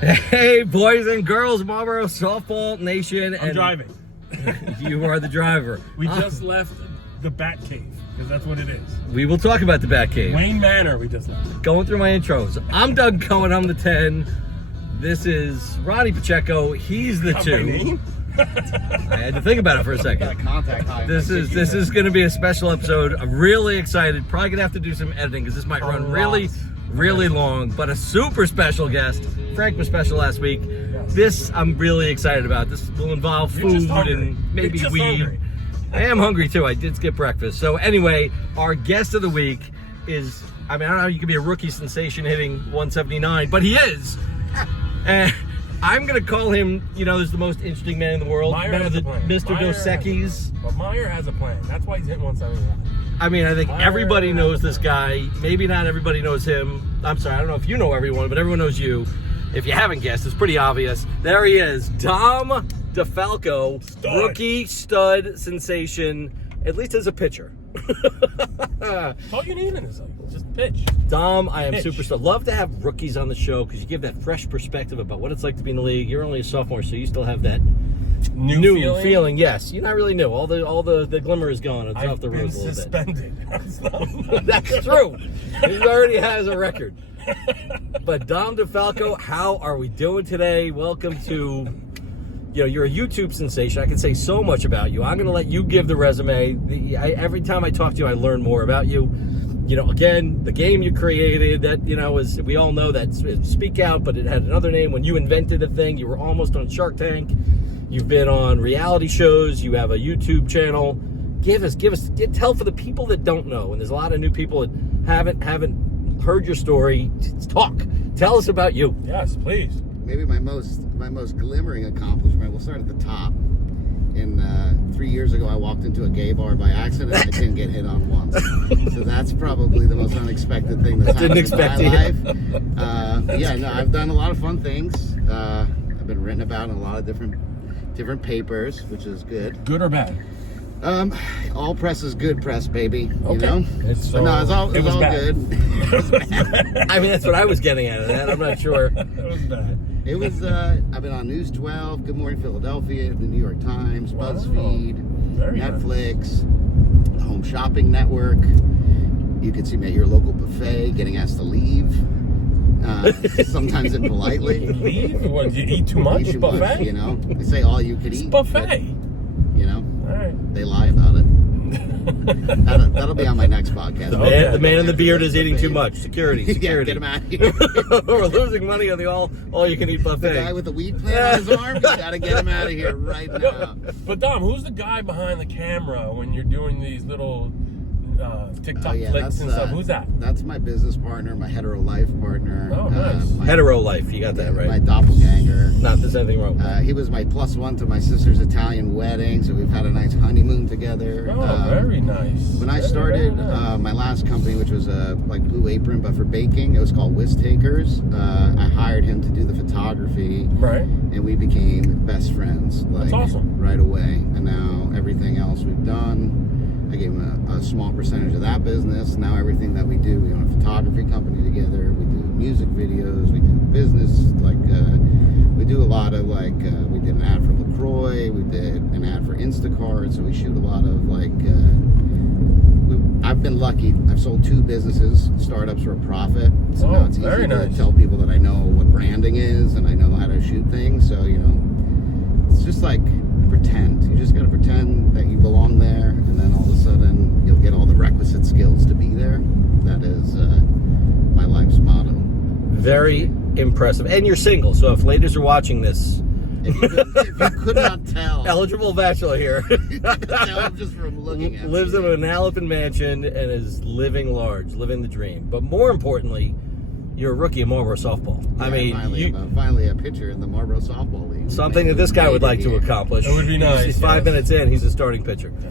Hey, boys and girls, Marlboro Softball Nation. I'm driving. You are the driver. We just left the Bat Cave, because that's what it is. We will talk about the Batcave. Wayne Manor, we just left. Going through my intros. I'm Doug Cohen, I'm the 10. This is Ronnie Pacheco, he's the 2. I had to think about it for a second. This is going to be a special episode. I'm really excited. Probably going to have to do some editing because this might run really long, but a super special guest. Frank was special last week. Yes. This I'm really excited about. This will involve food and maybe weed. Hungry. I am hungry too. I did skip breakfast. So anyway, our guest of the week is, I don't know how you could be a rookie sensation hitting 179, but he is. And I'm going to call him, there's the most interesting man in the world. Meyer the Mr. Dos Equis. But Meyer has a plan. That's why he's hitting 179. I think everybody knows this guy. Maybe not everybody knows him. I'm sorry, I don't know if you know everyone, but everyone knows you. If you haven't guessed, it's pretty obvious. There he is, Dom DeFalco, rookie stud sensation, at least as a pitcher. That's all you need in this life. Just pitch. Dom, I am super stoked. Love to have rookies on the show because you give that fresh perspective about what it's like to be in the league. You're only a sophomore, so you still have that new feeling. Yes, you're not really new. All the glimmer is gone. It's off the rose a little suspended. That's true. He already has a record. But Dom DeFalco, how are we doing today? Welcome to, you're a YouTube sensation. I can say so much about you. I'm going to let you give the resume. Every time I talk to you, I learn more about you. Again, the game you created, that, is, we all know that Speak Out, but it had another name. When you invented a thing, you were almost on Shark Tank. You've been on reality shows. You have a YouTube channel. Tell for the people that don't know, and there's a lot of new people that haven't heard your story. Talk. Tell us about you. Yes, please. Maybe my most glimmering accomplishment. We'll start at the top. 3 years ago, I walked into a gay bar by accident. And I didn't get hit on once. So that's probably the most unexpected thing that's happened in my life. I've done a lot of fun things. I've been written about in a lot of different papers, which is good. Good or bad? All press is good press, baby. Okay. It's all good. That's what I was getting out of that. I'm not sure. It was bad. It was, I've been on News 12, Good Morning Philadelphia, the New York Times, BuzzFeed, Netflix, the Home Shopping Network. You can see me at your local buffet getting asked to leave. Sometimes impolitely. Leave? What, did you eat too much? Buffet? They say all you could eat. It's buffet. All right. They lie about it. That'll be on my next podcast. The man in the beard is eating too much. Security. Yeah, get him out of here. We're losing money on the all-you-can-eat buffet. The guy with the weed plant on his arm, you gotta get him out of here right now. But Dom, who's the guy behind the camera when you're doing these little TikTok flicks and stuff? Who's that? That's my business partner, my hetero life partner. Oh, nice. Hetero life, you got that right. My doppelganger. Not there's anything wrong with that. He was my +1 to my sister's Italian wedding, so we've had a nice honeymoon together. Oh, very nice. When I started my last company, which was like Blue Apron, but for baking, it was called Whisk Takers. I hired him to do the photography. Right. And we became best friends. That's awesome. Right away. And now everything else we've done, I gave him a small percentage of that business. Now everything that we do, we own a photography company together. We do music videos. We do business. We do a lot of we did an ad for LaCroix. We did an ad for Instacart. So we shoot a lot of I've been lucky. I've sold 2 businesses, startups for a profit. So now it's easy to tell people that I know what branding is and I know how to shoot things. So, it's just like pretend. You just got to pretend that you belong there, and then all of a sudden you'll get all the requisite skills to be there. That is my life's motto. Very impressive. And you're single, so if ladies are watching this, if you could not tell, eligible bachelor here. Tell just from looking at lives in an elephant mansion and is living large, living the dream. But more importantly, you're a rookie in Marlboro softball. Yeah, finally a pitcher in the Marlboro softball league. Something that this guy would like to accomplish. It would be nice. He's 5 minutes in, he's a starting pitcher. Yeah.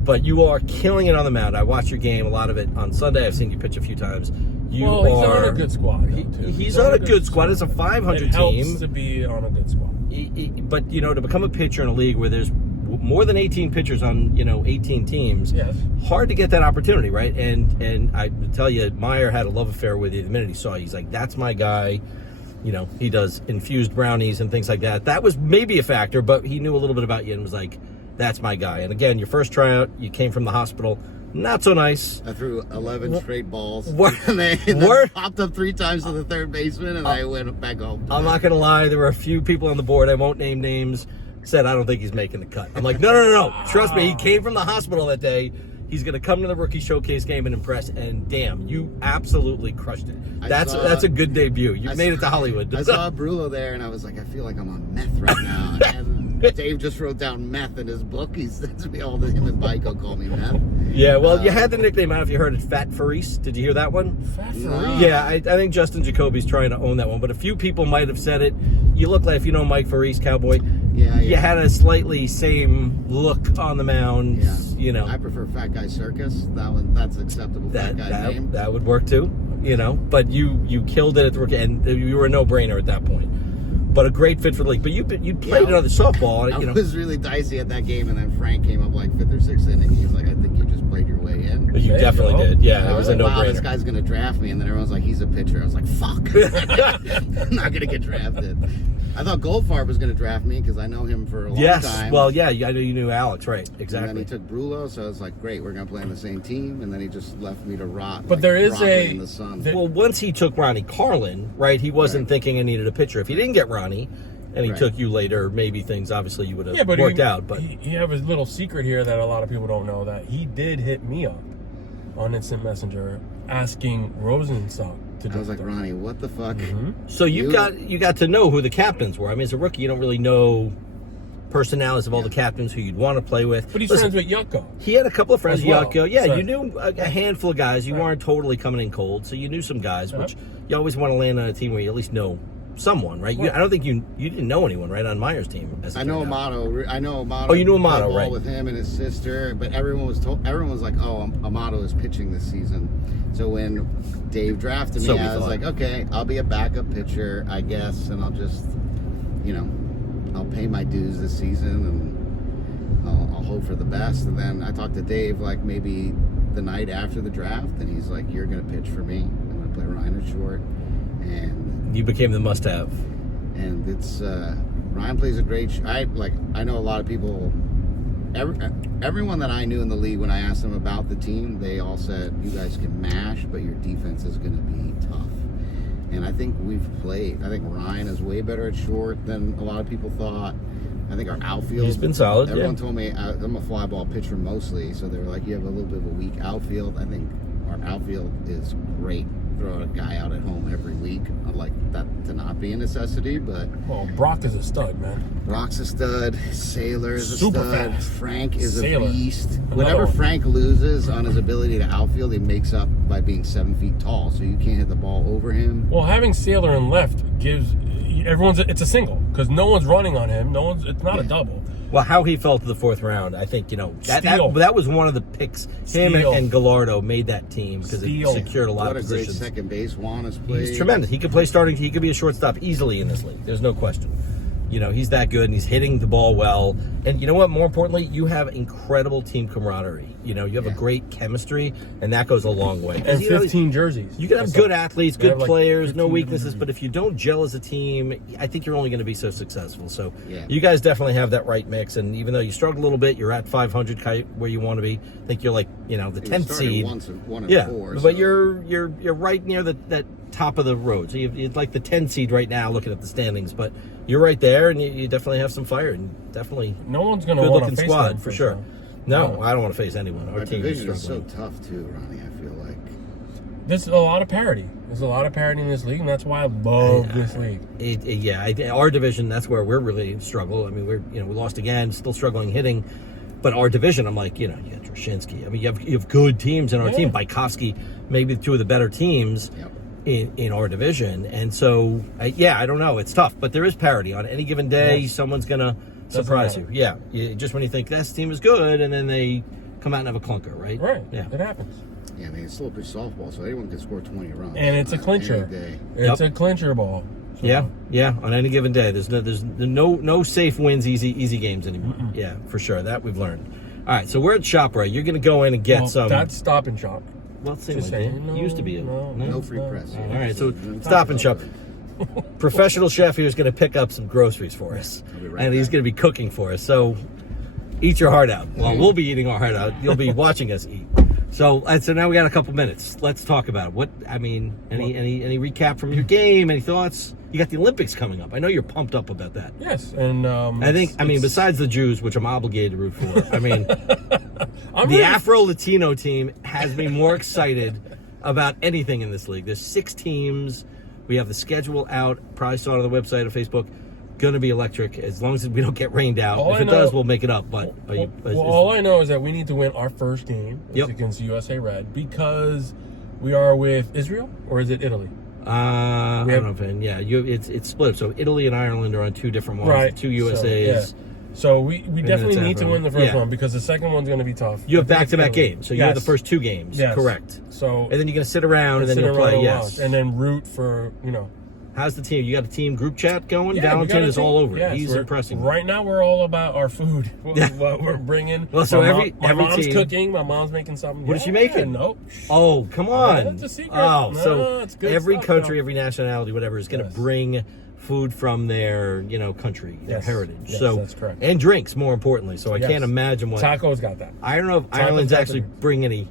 But you are killing it on the mound. I watched your game, a lot of it on Sunday. I've seen you pitch a few times. He's on a good squad. He's on a good squad. It's a 500 team. It helps to be on a good squad. But, to become a pitcher in a league where there's more than 18 pitchers on 18 teams. Yes. Hard to get that opportunity, right? And I tell you, Meyer had a love affair with you the minute he saw you. He's like, that's my guy. he does infused brownies and things like that. That was maybe a factor, but he knew a little bit about you and was like, that's my guy. And again, your first tryout, you came from the hospital. Not so nice. I threw 11 straight balls. What? And then popped up 3 times to the third baseman, and I went back home. I'm not going to lie. There were a few people on the board, I won't name names, said, I don't think he's making the cut. I'm like, no. Trust me, he came from the hospital that day. He's going to come to the rookie showcase game and impress, and damn, you absolutely crushed it. That's a good debut. You made it to Hollywood. I saw Brulo there, and I was like, I feel like I'm on meth right now. And Dave just wrote down meth in his book. He says to me all the him and Baiko call me meth. Yeah, well, you had the nickname, I don't know if you heard it, Fat Faris. Did you hear that one? Fat Faris? No. Yeah, I think Justin Jacoby's trying to own that one, but a few people might have said it. You look like, if you know Mike Faris, Cowboy, you had a slightly same look on the mound. Yeah. I prefer Fat Guy Circus. That's acceptable. Fat Guy name. That would work too, but you killed it at the rookie, and you were a no-brainer at that point. But a great fit for the league. But you played another softball. It was really dicey at that game, and then Frank came up like 5th or 6th inning. He's like, I think you just played your way in. You definitely did. Yeah, it was a no-brainer. Wow, this guy's going to draft me. And then everyone's like, he's a pitcher. I was like, fuck. I'm not going to get drafted. I thought Goldfarb was going to draft me because I know him for a long time. Yes, well, yeah, I know you knew Alex, right, exactly. And then he took Brulo, so I was like, great, we're going to play on the same team. And then he just left me to rot. But there is in the sun. Well, once he took Ronnie Carlin, right, he wasn't thinking I needed a pitcher. If he didn't get Ronnie, and he took you later, maybe things obviously you would have worked out. But he have his little secret here that a lot of people don't know, that he did hit me up on Instant Messenger asking Rosenstock to do I was like, Ronnie, what the fuck? So you got to know who the captains were. I mean, as a rookie, you don't really know personalities of all the captains who you'd want to play with. But he's friends with Yucko. He had a couple of friends with Yucko. Yeah, so, you knew a handful of guys. You weren't totally coming in cold, so you knew some guys, which you always want to land on a team where you at least know someone, right? I don't think you didn't know anyone, right, on Meyer's team. I know Amato. Oh, you knew Amato, right? With him and his sister, but everyone was like, "Oh, Amato is pitching this season." So when Dave drafted me, I was like, "Okay, I'll be a backup pitcher, I guess, and I'll just, I'll pay my dues this season, and I'll hope for the best." And then I talked to Dave like maybe the night after the draft, and he's like, "You're going to pitch for me. I'm going to play Ryan at short," and you became the must-have. And it's Ryan plays a great. I know a lot of people. Everyone that I knew in the league, when I asked them about the team, they all said, "You guys can mash, but your defense is going to be tough." And I think I think Ryan is way better at short than a lot of people thought. I think our outfield. He's been solid. Everyone told me I'm a fly ball pitcher mostly, so they were like, "You have a little bit of a weak outfield." I think our outfield is great. Throw a guy out at home every week. I'd like that to not be a necessity, but Brock is a stud, man. Brock's a stud. Sailor is a Super stud. fast. Frank is Sailor. a beast. Whatever Frank loses on his ability to outfield, he makes up by being 7 feet tall, so you can't hit the ball over him. Well, having Sailor in left gives it's a single because no one's running on him. It's not a double. Well, how he fell to the 4th round, I think, that was one of the picks. Him and Gallardo made that team because it secured a lot of positions. What a great second base Juan has played. He's tremendous. He could play starting. He could be a shortstop easily in this league. There's no question. He's that good, and he's hitting the ball well. And you know what? More importantly, you have incredible team camaraderie. You have a great chemistry, and that goes a long way. And 15 jerseys. You can have good athletes, good players, no weaknesses, but if you don't gel as a team, I think you're only going to be so successful. So you guys definitely have that right mix. And even though you struggle a little bit, you're at 500 where you want to be. I think you're like, the 10th seed. One and 4, but you're right near that top of the road. So you're like the 10 seed right now, looking at the standings, but you're right there, and you definitely have some fire, and definitely no one's going to good want looking to face squad them, for sure. No, I don't want to face anyone. Our team division is is so tough too, Ronnie. I feel like there's a lot of parity. There's a lot of parity in this league, and that's why I love this league. Our division, that's where we're really struggle. I mean, we lost again, still struggling hitting. But our division, I'm like, you got Drashinsky. I mean, you have good teams in our team. Bykowski, maybe 2 of the better teams. In our division, and so I don't know, it's tough, but there is parity on any given day. Someone's gonna surprise you. Just when you think this team is good, and then they come out and have a clunker, right? It happens. Yeah, it's still a pitch softball, so anyone can score 20 runs, and it's a clincher. It's a clincher ball. So. Yeah, on any given day, there's no safe wins, easy games anymore. Yeah, for sure, that we've learned. All right, so we're at ShopRite. You're gonna go in and get some. That's Stop and Shop. Well, it used to be no free press. All right, so Stop and Shop. professional chef here is going to pick up some groceries for us, right and he's back. going to be cooking for us. So eat your heart out. Well, we'll be eating our heart out. You'll be watching us eat. So now we got a couple minutes. Let's talk about it. What I mean, any recap from your game? Any thoughts? You got the Olympics coming up. I know you're pumped up about that. Yes, and I mean, besides the Jews, which I'm obligated to root for, I mean, I'm the really- Afro-Latino team has me more excited about anything in this league. There's 6 teams. We have the schedule out. Probably saw it on the website or Facebook. Going to be electric as long as we don't get rained out. All If I it know- does, we'll make it up. But all I know is that we need to win our first game Yep. against USA Red because we are with Israel, or is it Italy? I don't know, Ben. Yeah, it's split. So Italy and Ireland are on 2 different ones. Right. 2 USAs. So we definitely it's need to Afro. win the first Yeah. one because the second one's going to be tough. You have I think it's back-to-back Italy. games. So you have the first 2 games. Yes. Correct. So And then you're going to sit around and then sit you'll around play. and Yes. watch, and then root for How's the team? You got a team group chat going? Yeah, we Valentin got a is team. all over it. Yes, He's we're- impressing me. Right now, we're all about our food. Yeah. What we're bringing. Well, so my every mom's team- cooking. My mom's making something. What is she making? Nope. Oh, come on. That's a secret. Oh, No, so it's good every stuff, country, though. every nationality, whatever, is going to Yes. bring food from their, country, their Yes. heritage. Yes, so that's correct. And drinks, more importantly. So I Yes. can't imagine what. Taco's got that. I don't know if Taco's Ireland's got actually the- bring any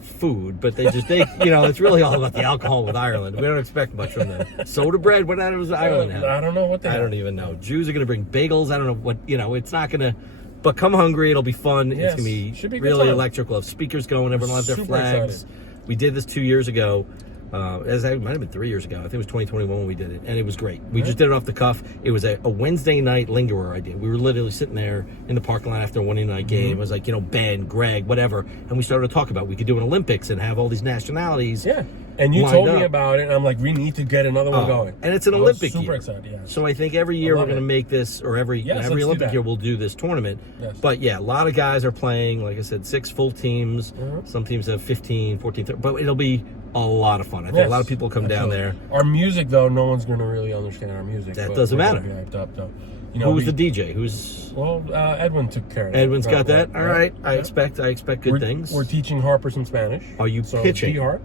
food, but it's really all about the alcohol with Ireland. We don't expect much from them. Soda bread, what does Ireland have? I don't know what they I don't have. even know. Jews are going to bring bagels. I don't know what, it's not going to, but come hungry. It'll be fun. It's Yes. going to be Should be a good really time. electric. We'll have speakers going. Everyone will have their Super flags. excited. We did this 2 years ago. It might have been 3 years ago. I think it was 2021 when we did it, and it was great. We just did it off the cuff. It was a Wednesday night lingerer idea. We were literally sitting there in the parking lot after a Wednesday night game. It was like, Ben, Greg, whatever, and we started to talk about we could do an Olympics and have all these nationalities. Yeah. And you lined told me up. about it, and I'm like, we need to get another one Oh, going. and it's an I was Olympic super year. excited, yes. So I think every year I we're love going to it. make this, or every Yes, let's do Olympic that. year we'll do this tournament. Yes. But yeah, a lot of guys are playing. Like I said, 6 full teams. Mhm. Some teams have 15, 14, 13, but it'll be a lot of fun. I think a lot of people come down there. Our music, though, no one's going to really understand our music. That but doesn't we're gonna matter. be hyped up, though. Who's the DJ? Who's Well, Edwin took care of it. Edwin's got that? Yeah. All right. I Yeah. expect good things. We're teaching Harper some Spanish. Are you so pitching? D-Harp.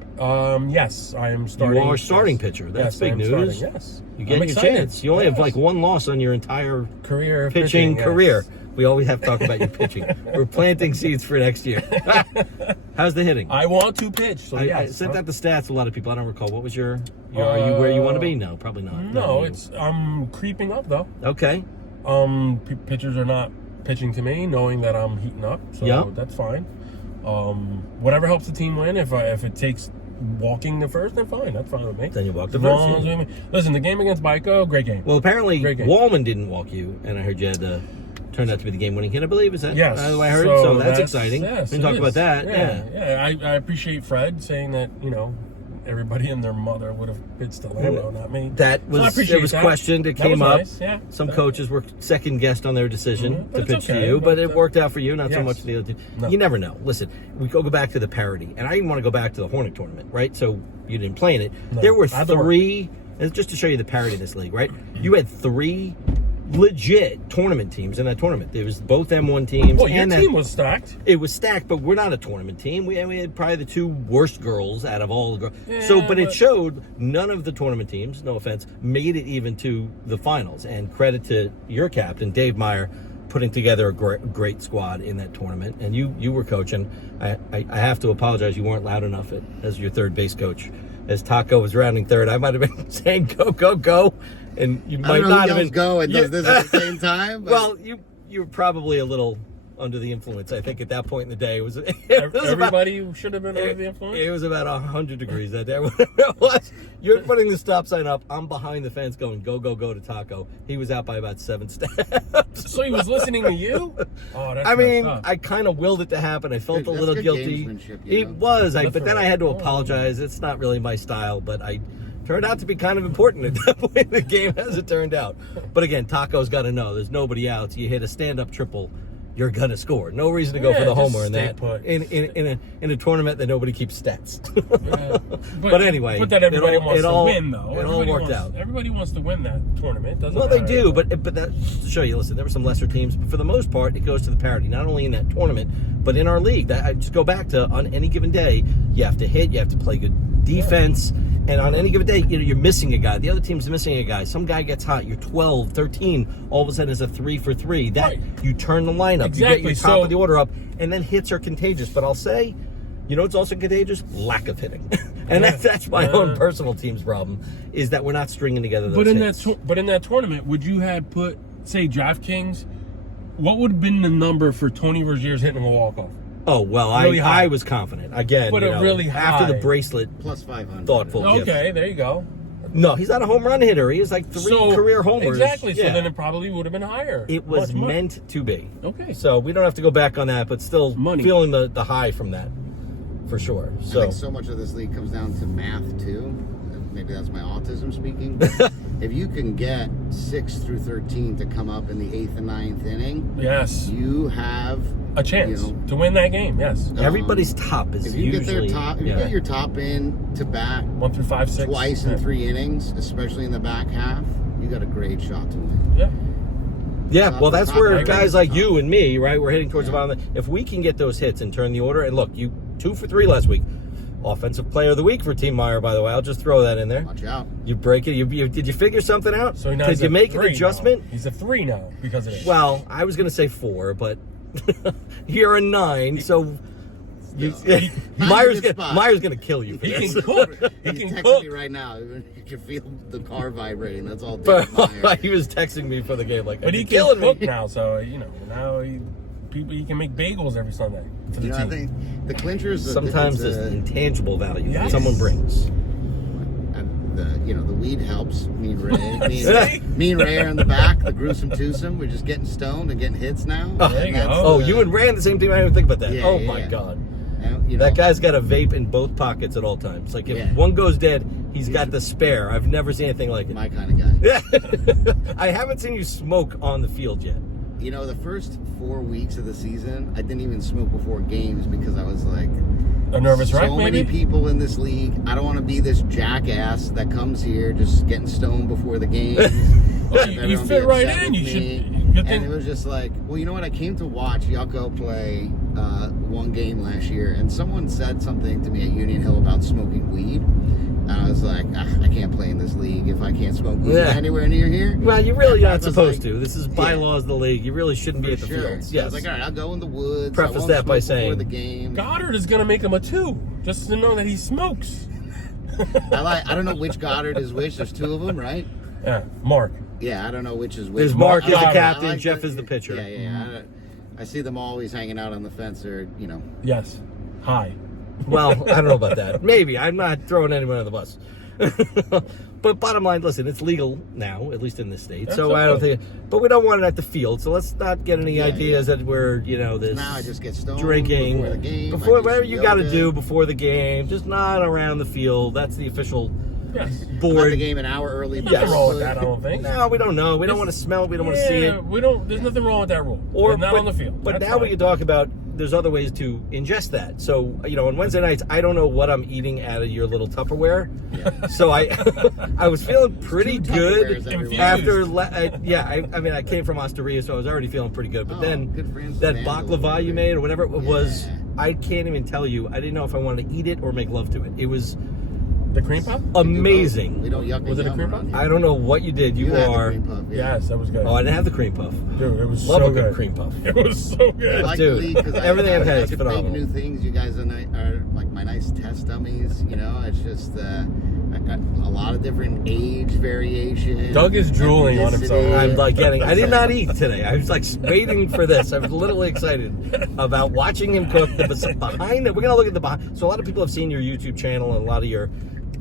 Yes, I am starting. You are starting yes. pitcher. That's Yes, big I am news. starting, yes. You I'm get your excited. chance. You only have Yes. like 1 loss on your entire career pitching yes. career. We always have to talk about your pitching. We're planting seeds for next year. How's the hitting? I want to pitch. So I yes. sent out the stats to a lot of people. I don't recall. What was your are you where you want to be? No, probably not. No, you. it's I'm creeping up though. Okay. Pitchers are not pitching to me, knowing that I'm heating up. So Yeah. that's fine. Whatever helps the team win. If it takes walking the first, then fine. That's fine with me. Then you walk the As first. long as Yeah. Listen, the game against Baiko, great game. Well, apparently Great game. Wallman didn't walk you, and I heard you had turned out to be the game-winning hit. I believe is that Yes. the way I heard. So that's exciting. Yes, we can it talk about is. that. Yeah. I appreciate Fred saying that. Everybody and their mother would have pitched to Lambo, not me. That So I was appreciate it was that. questioned. It That came was up. nice, yeah. Some That- coaches were second guessed on their decision Mhm, but to it's pitch okay, to you, but but, it worked out for you. Not so yes. much the other team. No. You never know. Listen, we go back to the parity, and I even want to go back to the Hornet tournament, right? So you didn't play in it. No, There were I had to work. 3, and just to show you the parity of this league, right? You had 3 legit tournament teams in that tournament. There was both M1 teams. Well, your and team was stacked. It was stacked, but we're not a tournament team. We had probably the 2 worst girls out of all the girls. Yeah, But it but- showed none of the tournament teams, no offense, made it even to the finals. And credit to your captain, Dave Meyer, putting together a great squad in that tournament. And you were coaching. I have to apologize. You weren't loud enough as your third base coach. As Taco was rounding third, I might have been saying go, go, go. And you I might don't know not who have yells been. go and does this at the same time. But Well, you were probably a little under the influence. I think at that point in the day, it was about, Everybody should have been under the influence. it was about 100 degrees that day. Whatever it was, you're putting the stop sign up. I'm behind the fence going go, go, go to Taco. He was out by about 7 steps. So he was listening to you? Oh, that's I mean, messed up. I kind of willed it to happen. I felt Good, a that's little good guilty. gamesmanship, you It know? was, That's but then right. I had to Oh. apologize. It's not really my style, but I turned out to be kind of important at that point in the game, as it turned out. But again, Taco's got to know there's nobody out. So you hit a stand-up triple. you're gonna score. No reason to go for the just homer in stay that put. in a tournament that nobody keeps stats. Yeah. But anyway, but that everybody wants to all, win, though. It all worked out. Everybody wants to win that tournament. Doesn't Well, they matter. do, but that, to show you, listen, there were some lesser teams, but for the most part, it goes to the parity. Not only in that tournament, but in our league. That I just go back to on any given day, you have to hit, you have to play good defense, and on any given day, you're missing a guy. The other team's missing a guy. Some guy gets hot. You're 12, 13. All of a sudden, it's a 3 for 3. That Right. you turn the lineup, Exactly. you get your top of the order up, and then hits are contagious. But I'll say, you know what's also contagious? Lack of hitting. And that's my own personal team's problem, is that we're not stringing together those hits. But in that tournament, would you had put, say, DraftKings? What would have been the number for Tony Rozier's hitting a walk-off? Oh, well, Really high. I was confident. Again, But really after high. the bracelet, Plus 500. thoughtful gift. Okay, there you go. No, he's not a home run hitter. He has like 3 career homers. Exactly. So Yeah. then it probably would have been higher. It was Much, much. meant to be. Okay. So we don't have to go back on that, but still Money. feeling the high from that, for sure. I So think so much of this league comes down to math too. Maybe that's my autism speaking. But if you can get 6 through 13 to come up in the 8th and 9th inning, Yes. you have A chance you know, to win that game. Yes. everybody's top is if you usually get their top, if you get your top in to bat 1 through 5, 6. twice in 3 innings, especially in the back half, you got a great shot to win. Yeah. Yeah, Top well, to that's top, where I agree. guys like you and me, right? We're hitting towards the Yeah. bottom. If we can get those hits and turn the order, and look, you 2 for 3 last week, offensive player of the week for Team Meyer, by the way. I'll just throw that in there. Watch out. You break it. Did you figure something out? So now Did he's you a make an 3 adjustment? Now. He's a 3 now because of this. Well, I was going to say 4, but you're a 9, so you, Not a good spot. Myers going to kill you for he this. can cook. He He's can texting cook. me right now. You can feel the car vibrating. That's all. But David Meyer. he was texting me for the game, like, But he "You're can killing cook me." now, so now he can make bagels every Sunday for the You know, team. I think the clincher is Sometimes it's there's intangible value that Yes. someone brings. the weed helps. Me and Ray, See? me and Ray are in the back. The gruesome twosome. We're just getting stoned and getting hits now. Oh, there you And go. that's Oh, the- you and Ray on the same team? I didn't even think about that. Yeah, Oh, yeah, my yeah. God. and, you know, That guy's got a vape in both pockets at all times. Like, if Yeah. one goes dead, he's got the spare. I've never seen anything like it. my kind of guy. Yeah. I haven't seen you smoke on the field yet. You know, the first 4 weeks of the season, I didn't even smoke before games because I was like, A nervous wreck, so maybe? many people in this league. I don't want to be this jackass that comes here just getting stoned before the game. Well, you fit right in. You should. And it was just like, well, you know what? I came to watch Yucko play one game last year, and someone said something to me at Union Hill about smoking weed. And I was like, I can't play in this league if I can't smoke weed Yeah. anywhere near here. Well, you're really And I not was supposed like, to. This is yeah. bylaws of the league. You really shouldn't be For at the sure. fields. So I Yes. was like, all right, I'll go in the woods. Preface I won't that by smoke before saying- the game. Goddard is going to make him a 2 just to know that he smokes. I don't know which Goddard is which. There's 2 of them, right? Yeah, Mark. Yeah, I don't know which is which. There's Mark is the I captain, Jeff is the pitcher. Yeah, yeah. I see them always hanging out on the fence, or Yes. Hi. Well, I don't know about that. Maybe. I'm not throwing anyone under the bus. But bottom line, listen, it's legal now, at least in this state. That's so I don't okay. think, but we don't want it at the field. So let's not get any Yeah, ideas that we're, this Now I just get stoned drinking before the game. I before do whatever some you got to yoga. do before the game. Just not around the field. That's the official Yes. I'm at board. the game an hour early. Nothing Yes. wrong with that, I don't think. No, we don't know. We don't want to smell it. We don't want to see it. We don't. There's nothing wrong with that rule. Or Not on the field. But That's now we fine. can talk about there's other ways to ingest that. So on Wednesday nights, I don't know what I'm eating out of your little Tupperware. So I I was feeling pretty Two good Tupperwares everywhere. after. I came from Osteria, so I was already feeling pretty good. But Oh, then good for that Amsterdam a baklava little you bit. made or whatever it was, Yeah. I can't even tell you. I didn't know if I wanted to eat it or make love to it. It was The cream puff? amazing. We don't yuck Was it a yum cream around puff? here. I don't know what you did. You had the are. cream puff, yeah. Yes, that was good. Oh, I didn't have the cream puff. Dude, it was Love so a good good. cream puff. It was so I good. like Dude, the league because everything I've had I is could phenomenal. make new things. You guys are like my nice test dummies. It's just I got a lot of different age variation. Doug is drooling on himself. ethnicity. I'm getting. I did not eat today. I was waiting for this. I was literally excited about watching him cook. Behind it, we're gonna look at the behind. So a lot of people have seen your YouTube channel and a lot of your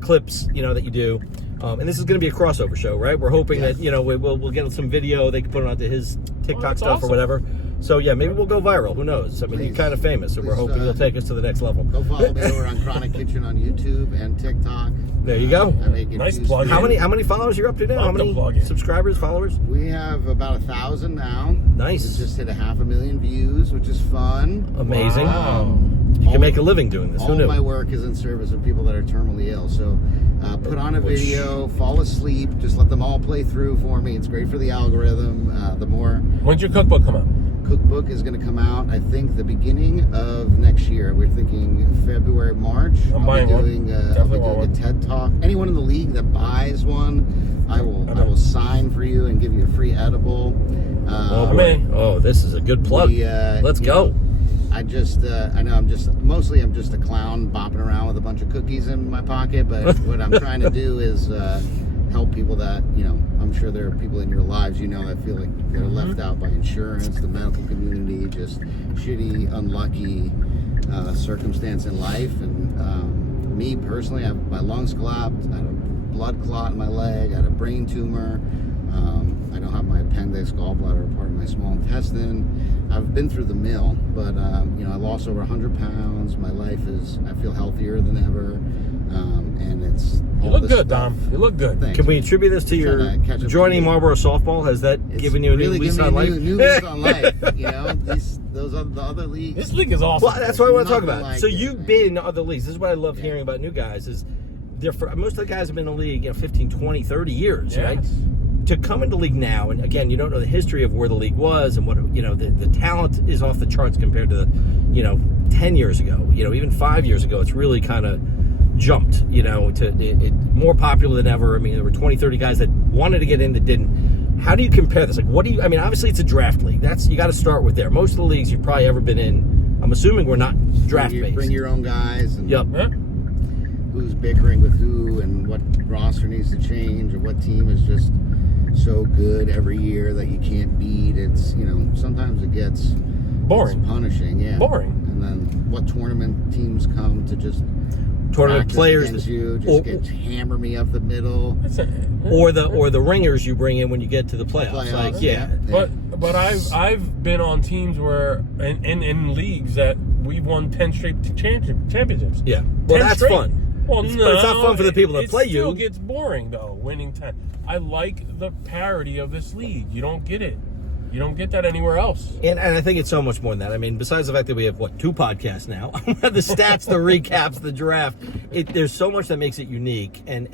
clips, that you do. And this is going to be a crossover show, right? We're hoping that we'll get some video. They can put it onto his TikTok that's stuff awesome. or whatever. So yeah, maybe we'll go viral. Who knows? I mean, you're Please. kind of famous, so we're Please, hoping you'll take us to the next level. Go follow me over on Chronic Kitchen on YouTube and TikTok. There you go. I make Nice infused plug. food. How many followers you're up to now? How Love the many plug-in. subscribers, followers? We have about 1,000 now. Nice. We just hit 500,000 views, which is fun. Amazing. Wow. You can make a living doing this. All Who of knew? my work is in service of people that are terminally ill. So put on a video, fall asleep, just let them all play through for me. It's great for the algorithm. The more When's your cookbook come out? cookbook is going to come out, I think, the beginning of next year. We're thinking February, March. I'm buying one. I'll be Definitely want doing a TED Talk. Anyone in the league that buys one, I will sign for you and give you a free edible. Oh, I'm boy. in. Oh, this is a good plug. Let's go. I know I'm just a clown bopping around with a bunch of cookies in my pocket, but what I'm trying to do is help people that, I'm sure there are people in your lives, that feel like they're left out by insurance, the medical community, just shitty, unlucky circumstance in life. And me personally, my lungs collapsed, I had a blood clot in my leg, I had a brain tumor. I don't have my appendix, gallbladder, part of my small intestine. I've been through the mill, but I lost over 100 pounds. My life I feel healthier than ever, and it's. You look good, Dom. You look good. Thanks. Can we attribute this to your Trying to catch up joining with you. Marlboro softball? Has that It's given you a really new lease given on me life? a new lease on life. The other leagues. This league is awesome. Well, that's what I want to talk Nothing about. like So it, you've man. been in other leagues. This is what I love hearing about new guys is most of the guys have been in the league 15, 20, 30 years, Yes. right? To come into the league now, and again, you don't know the history of where the league was and what, the talent is off the charts compared to 10 years ago, even 5 years ago, it's really kind of jumped, to more popular than ever. I mean, there were 20, 30 guys that wanted to get in that didn't. How do you compare this? Like, obviously it's a draft league. You got to start with there. Most of the leagues you've probably ever been in, I'm assuming we're not draft based. Bring your own guys. And Yep. Huh? who's bickering with who and what roster needs to change or what team is just so good every year that you can't beat. It's, sometimes it gets Boring. it's punishing, yeah. Boring. And then what tournament teams come to just Tournament practice players, against you, just hammer me up the middle. That's it. or the ringers you bring in when you get to the playoffs. Like, yeah. But I've been on teams where in leagues that we've won 10 straight championships. Yeah. Well, 10 that's straight. fun. Well, But no, it's not fun for the people that play It still you. gets boring though. Winning 10. I like the parity of this league. You don't get it. You don't get that anywhere else. And I think it's so much more than that. I mean, besides the fact that we have, 2 podcasts now, the stats, the recaps, the draft, there's so much that makes it unique. And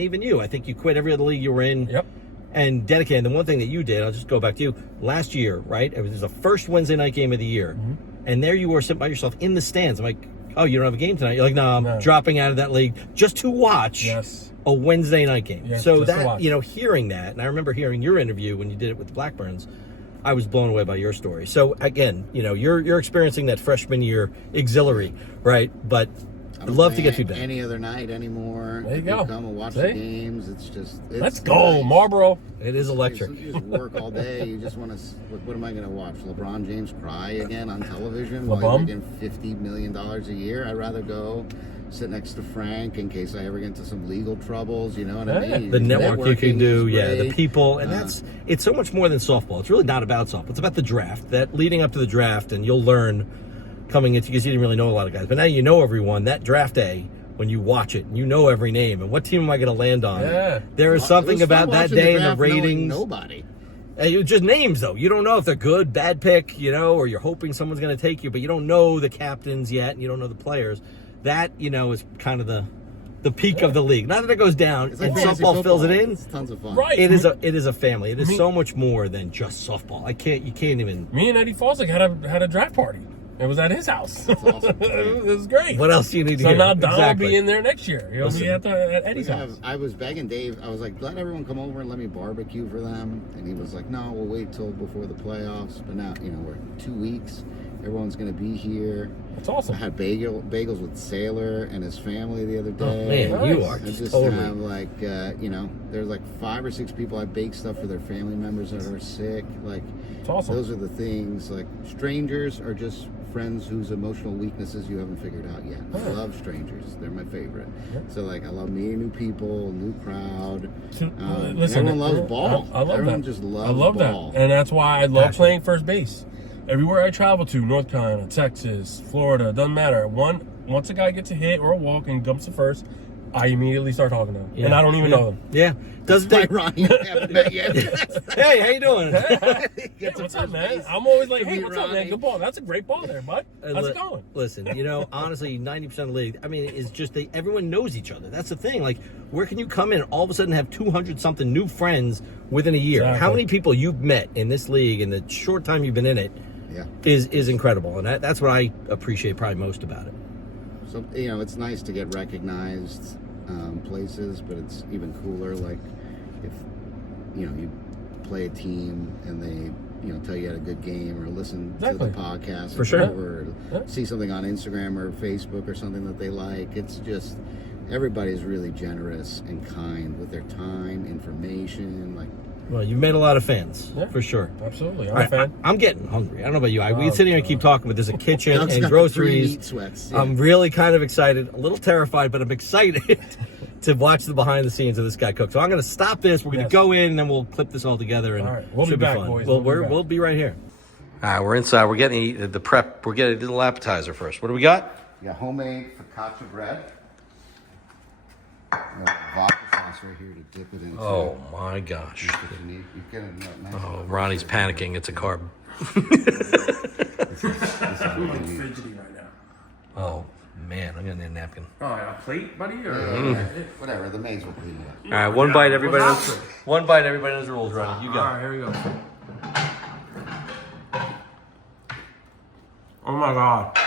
even you, I think you quit every other league you were in. Yep. And dedicated. The one thing that you did, I'll just go back to you, last year, right? It was the first Wednesday night game of the year. Mm-hmm. And there you were sitting by yourself in the stands. I'm like, oh, you don't have a game tonight? You're like, no, I'm No. dropping out of that league just to watch Yes. a Wednesday night game. Yes, So just to that, watch. hearing that, and I remember hearing your interview when you did it with the Blackburns, I was blown away by your story. So again, you're experiencing that freshman year auxiliary, right? But I'd love to get you done. Any other night anymore. There you People go. Come and watch See? the games. It's Let's go, nice. Marlboro. It is electric. You just work all day. You just want to. What am I going to watch? LeBron James cry again on television while LeBum? he's making $50 million a year? I'd rather go sit next to Frank in case I ever get into some legal troubles. You know what I Yeah. mean? The network you can Networking do, is yeah, the great. people, and it's so much more than softball. It's really not about softball. It's about the draft. That leading up to the draft, and you'll learn coming into, because you didn't really know a lot of guys, but now you know everyone. That draft day, when you watch it, and you know every name and what team am I going to land on. Yeah. There is It something was about fun that watching day and the draft knowing ratings. Nobody. It's just names, though. You don't know if they're good, bad pick, or you're hoping someone's going to take you, but you don't know the captains yet, and you don't know the players. That, is kind of the peak of the league. Not that it goes down, It's like and fantasy softball fills it football. in. It's tons of fun. Right. It is a family. It is so much more than just softball. You can't even. Me and Eddie Fosdick had a draft party. It was at his house. That's awesome. It was great. What else do you need to So hear? now Don Exactly. will be in there next year. He'll Listen. be at Eddie's house. I was begging Dave. I was like, let everyone come over and let me barbecue for them. And he was like, no, we'll wait till before the playoffs. But now, we're 2 weeks. Everyone's going to be here. That's I awesome. had bagels with Sailor and his family the other day. Oh, man, you Nice. are I just totally. have there's like 5 or 6 people I bake stuff for their family members that are sick. Like, It's awesome. those are the things. Like, strangers are just friends whose emotional weaknesses you haven't figured out yet. I love strangers. They're my favorite. Yeah. So, like, I love meeting new people, new crowd. Listen, everyone loves ball. I love Everyone that. just loves I love ball. that, and that's why I love Passion. playing first base. everywhere I travel to, North Carolina, Texas, Florida, doesn't matter. Once a guy gets a hit or a walk and comes to first, I immediately start talking to him, and I don't even know them. Yeah. Doesn't Why take. Ronnie haven't met yet. Hey, how you doing? Yeah, what's up, man? I'm always like, hey, meet what's up, man? Ronnie. Good ball. That's a great ball there, bud. How's it going? Listen, honestly, 90% of the league, I mean, it's just everyone knows each other. That's the thing. Like, where can you come in and all of a sudden have 200-something new friends within a year? Exactly. How many people you've met in this league in the short time you've been in it is incredible. And that's what I appreciate probably most about it. So, it's nice to get recognized places, but it's even cooler, like, if, you play a team and they, tell you had a good game or listen to the podcast For sure. or see something on Instagram or Facebook or something that they like. It's just, everybody's really generous and kind with their time, information, like. Well, you've made a lot of fans, for sure. Absolutely. All right, I'm getting hungry. I don't know about you. We can sit here and keep talking, but there's a kitchen Doug's and got groceries. 3 meat sweats. Yeah. I'm really kind of excited, a little terrified, but I'm excited to watch the behind the scenes of this guy cook. So I'm going to stop this. We're going to go in, and then we'll clip this all together. And all right. We'll should be back, fun. boys. We'll be right here. All right, we're inside. We're getting the prep. We're getting a little appetizer first. What do we got? Yeah, homemade focaccia bread. Vodka sauce right here to dip it into. Oh my gosh! You get a nice Ronnie's panicking. It's a carb. This is what I need. Fidgety right now. Oh man, I'm gonna need a napkin. Oh, a plate, buddy? Or Whatever, the maids will clean it up. All right, one bite. Everybody knows. One bite. Everybody knows the rules, Ronnie. You All got. right, here we go. Oh my God.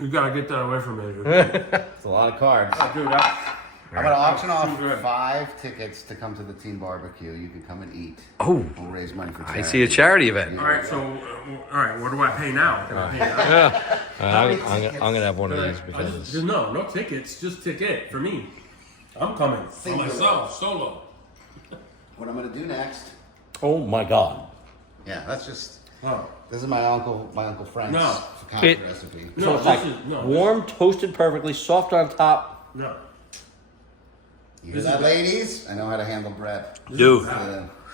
You gotta get that away from me, dude. It's a lot of carbs. Dude, I'm gonna auction off good. 5 tickets to come to the team barbecue. You can come and eat. Oh, We'll raise money for charity. I see a charity event. all right, so, all right, what do I pay now? Can I pay now? Yeah. I'm gonna have one of these because Just no tickets, just ticket for me. I'm coming for Single. myself, solo. What I'm gonna do next? oh my god. Yeah, that's just. Oh. This is my uncle Frank's No. focaccia recipe. No, So it's this like is no. warm, toasted perfectly, soft on top. No. You hear that, ladies? I know how to handle bread. Dude,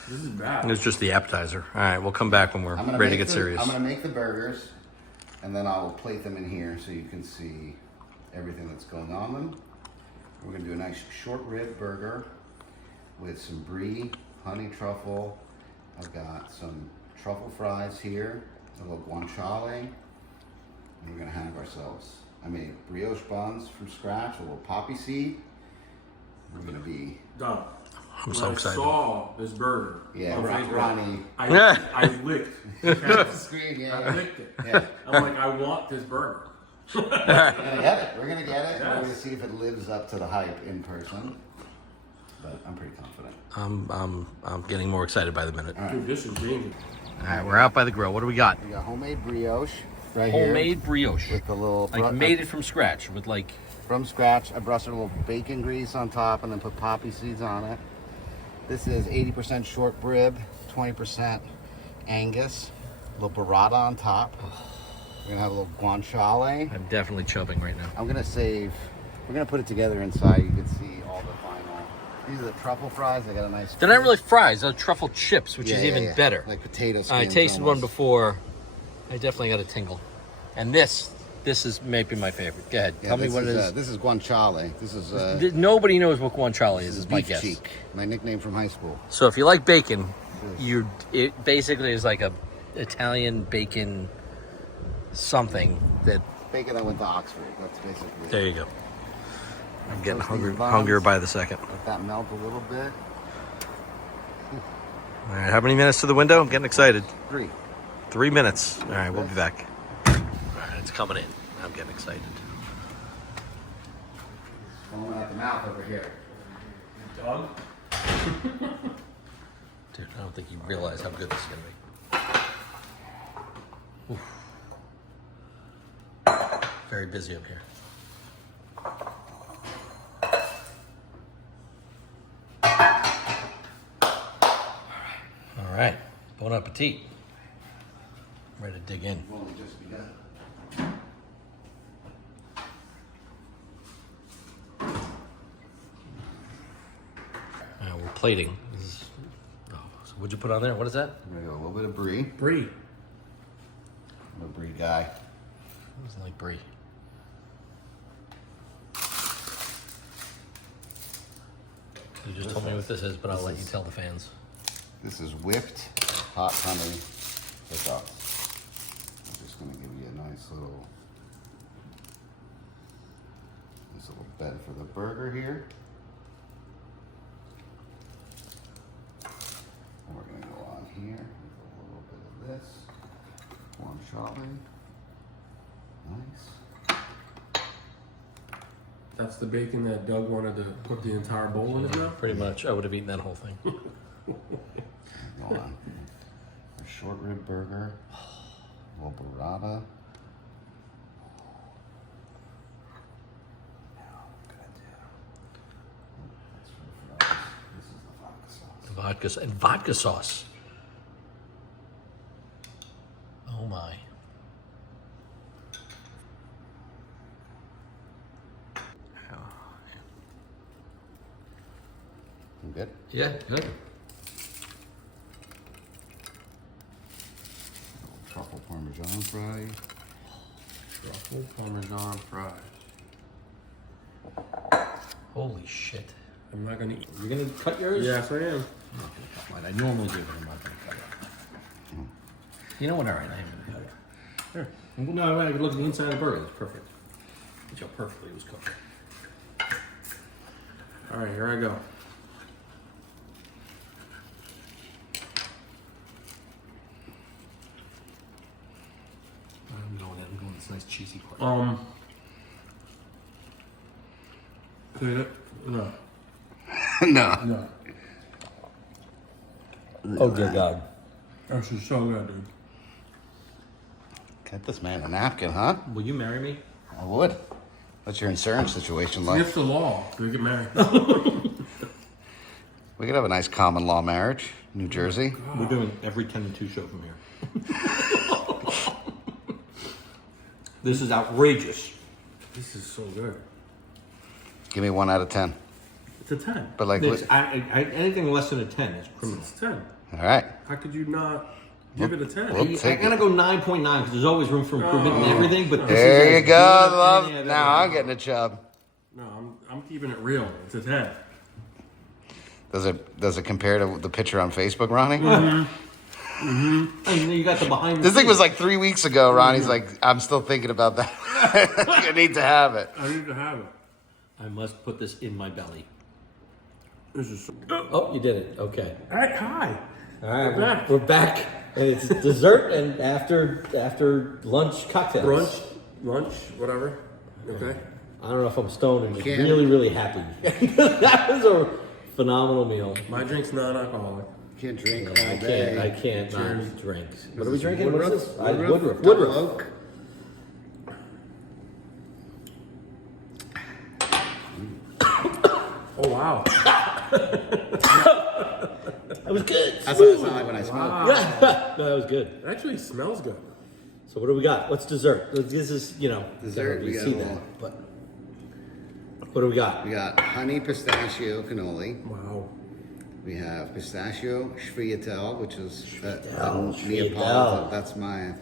This is bad. it's just the appetizer. All right, we'll come back when we're I'm gonna ready to make get serious. I'm gonna make the burgers, and then I'll plate them in here so you can see everything that's going on them. We're gonna do a nice short rib burger with some brie, honey truffle. I've got some truffle fries here, a little guanciale, and we're gonna have ourselves. I made brioche buns from scratch, a little poppy seed. We're gonna be. Done. I'm so excited. I saw this burger. Yeah, on Facebook, Ronnie. I licked. Okay? Screen, I yeah. licked it. Yeah. I'm like, I want this burger. We're gonna get it. We're gonna get it. Yes. We're gonna see if it lives up to the hype in person. But I'm pretty confident. I'm getting more excited by the minute. All Dude, this is dangerous. right, we're out by the grill. What do we got? We got homemade brioche right Homemade here brioche. with the little Like made it from scratch with like. from scratch. I brushed a little bacon grease on top and then put poppy seeds on it. This is 80% short rib, 20% Angus, a little burrata on top. We're gonna have a little guanciale. I'm definitely chubbing right now. I'm gonna save. We're gonna put it together inside. You can see all the final. These are the truffle fries. They got a nice. They're not really fries. They're truffle chips, which is even better. Like potato skins. I tasted one almost. before. I definitely got a tingle. And this is maybe my favorite. Go ahead. Yeah, Tell me this what it is. This is guanciale. This is Nobody knows what guanciale is my beef guess. cheek. My nickname from high school. So if you like bacon, it basically is like a Italian bacon something that. Bacon that went to Oxford. That's basically. There you go. I'm getting Toast these buns. hungrier by the second. Let that melt a little bit. All right, how many minutes to the window? I'm getting excited. 3. 3 minutes. All right, we'll be back. All right, it's coming in. I'm getting excited. Foaming out the mouth over here. Done? Dude, I don't think you realize how good this is going to be. Oof. Very busy up here. All right. Bon appetit. Ready to dig in. We've only just begun. We're plating. This is What'd you put on there? What is that? I'm gonna go a little bit of brie. Brie. I'm a brie guy. Doesn't like brie. You just told me what this is, but I'll let you tell the fans. This is whipped hot honey hiccups. I'm just gonna give you a nice little bed for the burger here. And we're gonna go on here with a little bit of this warm shopping. Nice. That's the bacon that Doug wanted to put the entire bowl in his mouth? Pretty much. I would have eaten that whole thing. Go on. A short rib burger. A little burrata. This is the vodka sauce. And vodka sauce. Oh my. You good? Yeah, good. Truffle Parmesan fry. Truffle Parmesan fries. Holy shit. I'm not gonna eat. You're gonna cut yours? Yes, I am. I'm not gonna cut mine. I normally do, but I'm not gonna cut it. You know what? All right, I am gonna cut it. Here. No, I could look at the inside of the burger. It's perfect. Look how perfectly it was cooked. All right, here I go. I'm going this nice cheesy part. Say that? No. No. No. Oh dear God. This is so good, dude. Get this man a napkin, huh? Will you marry me? I would. What's your insurance situation like? It's the law. We get married. We could have a nice common law marriage, New Jersey. We're doing every 10 to 2 show from here. This is outrageous. This is so good. Give me 1 out of 10. It's a 10. But like, Anything less than a 10 is criminal. It's 10. all right. How could you not give it a 10? We'll I take gotta it. go 9.9 because there's always room for improvement and everything. But this There is you as go, good as love. any I've Now ever I'm getting a chub. No, I'm keeping it real. It's a 10. Does it compare to the picture on Facebook, Ronnie? And you got the behind the This thing scenes. was like 3 weeks ago. Ronnie's like, I'm still thinking about that. You need to have it. I need to have it. I must put this in my belly. This is so... Oh, you did it. Okay. All right, hi. All right, back. we're back. And it's dessert and after lunch cocktails. Lunch, whatever. Okay. I don't know if I'm stoned and just Can't- really, really happy. That was a phenomenal meal. My drink's non-alcoholic. Can't drink all I day. can't Cheers. not drink. What are we This is drinking? What's Woodruff? this? Woodruff. Woodruff. Double oak. Oh, wow. That was good. That's what it sounds like when I smoke. Wow. No, that was good. It actually smells good. So what do we got? What's dessert? This is, Dessert, we we got see a that. little- But what do we got? We got honey pistachio cannoli. Wow. We have pistachio sfriatel, which is Sfriatel. Neapolitan. That's